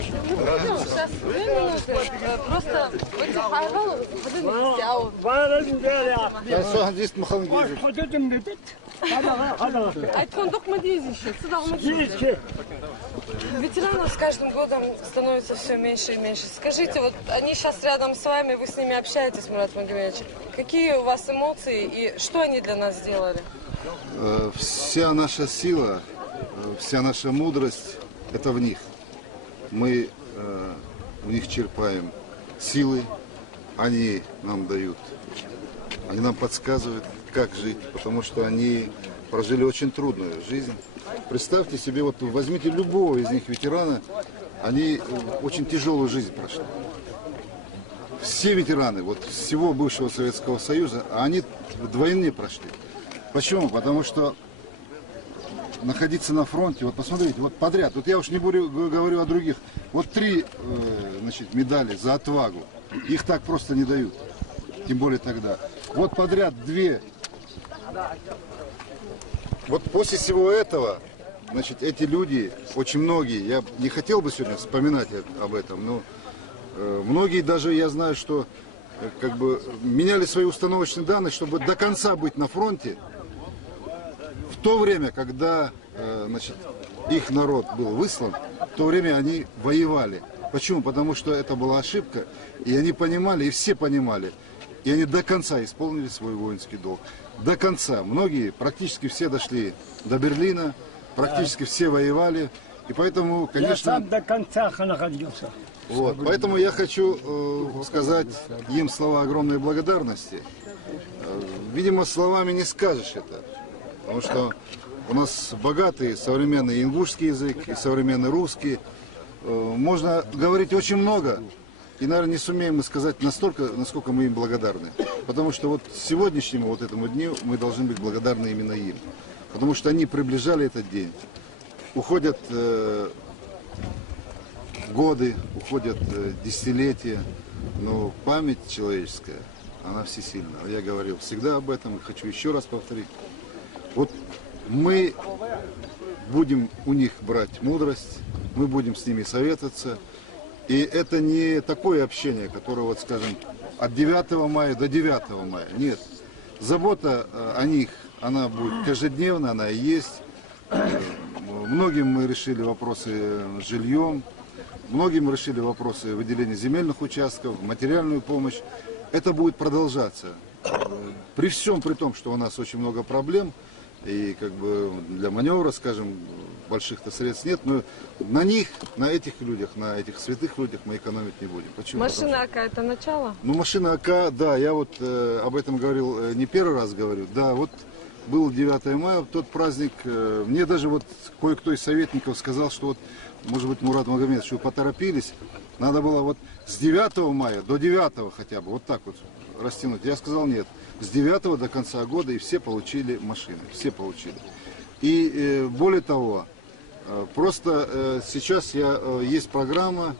Сейчас 2 минуты. Просто будьте хайвал, Ben soğan dist mi kalın geziyor? Айтфондук мы еще. Ветеранов с каждым годом становится все меньше и меньше. Скажите, вот они сейчас рядом с вами, вы с ними общаетесь, Мурат Магомедович. Какие у вас эмоции и что они для нас сделали? Вся наша сила, вся наша мудрость – это в них. Мы в них черпаем силы, они нам дают, они нам подсказывают, как жить, потому что они прожили очень трудную жизнь. Представьте себе, вот возьмите любого из них ветерана, они очень тяжелую жизнь прошли. Все ветераны вот всего бывшего Советского Союза, они вдвойне прошли. Почему? Потому что находиться на фронте, вот посмотрите, вот подряд, вот я уж не говорю о других, вот 3 значит, медали за отвагу, их так просто не дают, тем более тогда. Вот подряд 2. Вот после всего этого, значит, эти люди, очень многие, я не хотел бы сегодня вспоминать об этом, но многие даже, я знаю, что как бы меняли свои установочные данные, чтобы до конца быть на фронте. В то время, когда значит, их народ был выслан, в то время они воевали. Почему? Потому что это была ошибка, и они понимали, и все понимали, и они до конца исполнили свой воинский долг. До конца. Многие, практически все дошли до Берлина, практически все воевали, и поэтому, конечно... Я сам до конца находился. Вот, поэтому я хочу сказать им слова огромной благодарности. Видимо, словами не скажешь это. Потому что у нас богатый современный ингушский язык и современный русский. Можно говорить очень много. И, наверное, не сумеем мы сказать настолько, насколько мы им благодарны. Потому что вот сегодняшнему вот этому дню мы должны быть благодарны именно им. Потому что они приближали этот день. Уходят годы, уходят десятилетия. Но память человеческая, она всесильна. Я говорил всегда об этом и хочу еще раз повторить. Вот мы будем у них брать мудрость, мы будем с ними советоваться. И это не такое общение, которое, вот, скажем, от 9 мая до 9 мая. Нет. Забота о них, она будет каждодневно, она и есть. Многим мы решили вопросы с жильем, многим мы решили вопросы выделения земельных участков, материальную помощь. Это будет продолжаться. При всем при том, что у нас очень много проблем, и как бы для маневра, скажем, больших-то средств нет, но на них, на этих людях, на этих святых людях мы экономить не будем. Почему? Машина АК это начало? Ну, машина АК, да, я вот об этом говорил, не первый раз говорю, да, вот был 9 мая, тот праздник, мне даже вот кое-кто из советников сказал, что вот, может быть, Мурат Магомедович, что вы поторопились, надо было вот с 9 мая до 9 хотя бы, вот так вот растянуть. Я сказал нет, с 9 до конца года и все получили машины, все получили. И более того, просто сейчас есть программа,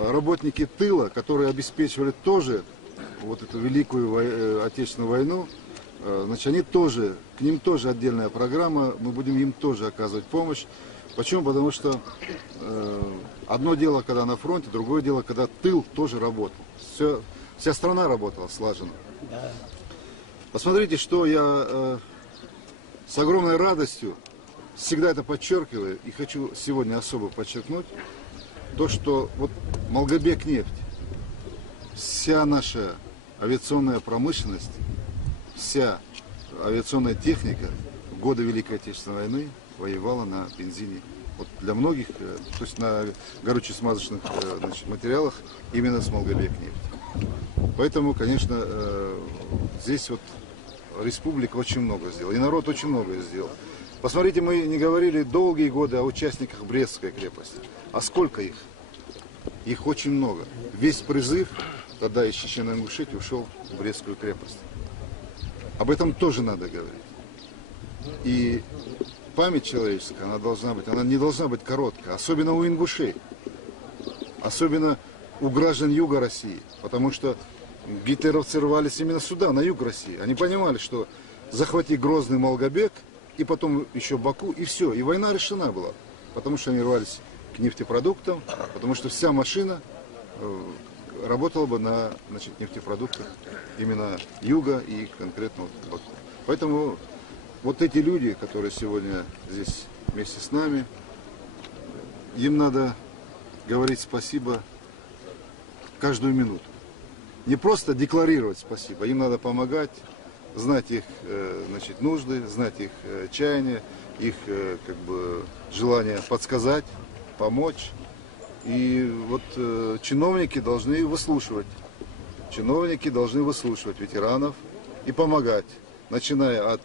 работники тыла, которые обеспечивали тоже вот эту Великую Отечественную войну, значит, они тоже, к ним тоже отдельная программа, мы будем им тоже оказывать помощь. Почему? Потому что одно дело, когда на фронте, другое дело, когда тыл тоже работал. Вся страна работала слаженно. Посмотрите, что я с огромной радостью всегда это подчеркиваю и хочу сегодня особо подчеркнуть, то, что вот Малгобекнефть, вся наша авиационная промышленность, вся авиационная техника в годы Великой Отечественной войны воевала на бензине. Вот для многих, то есть на горюче-смазочных материалах именно с Малгобекнефть. Поэтому, конечно, здесь вот республика очень много сделала, и народ очень многое сделал. Посмотрите, мы не говорили долгие годы о участниках Брестской крепости. А сколько их? Их очень много. Весь призыв тогда из Чечено-Ингушетии ушел в Брестскую крепость. Об этом тоже надо говорить. И память человеческая, она не должна быть короткая, особенно у ингушей, особенно у граждан юга России, потому что гитлеровцы рвались именно сюда, на юг России. Они понимали, что захвати Грозный, Малгобек, и потом еще Баку, и все. И война решена была, потому что они рвались к нефтепродуктам, потому что вся машина работала бы на, значит, нефтепродуктах именно юга и конкретно вот Баку. Поэтому вот эти люди, которые сегодня здесь вместе с нами, им надо говорить спасибо каждую минуту. Не просто декларировать спасибо, им надо помогать, знать их, значит, нужды, знать их чаяния, их как бы желание подсказать, помочь. И вот чиновники должны выслушивать ветеранов и помогать, начиная от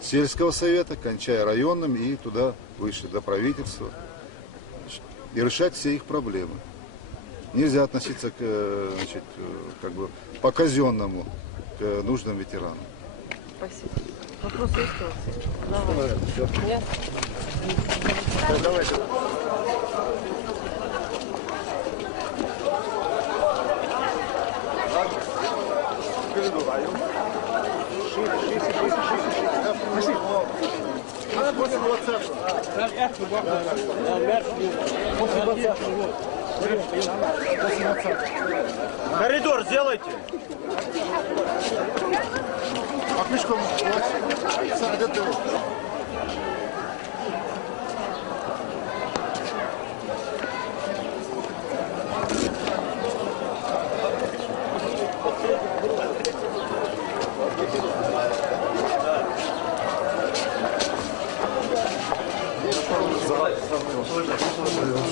сельского совета, кончая районным и туда выше, до правительства, и решать все их проблемы. Нельзя относиться значит, как бы по-казенному к нуждам ветеранам. Спасибо. Вопросы есть у вас? Нет? Давайте. Коридор сделайте. А пешком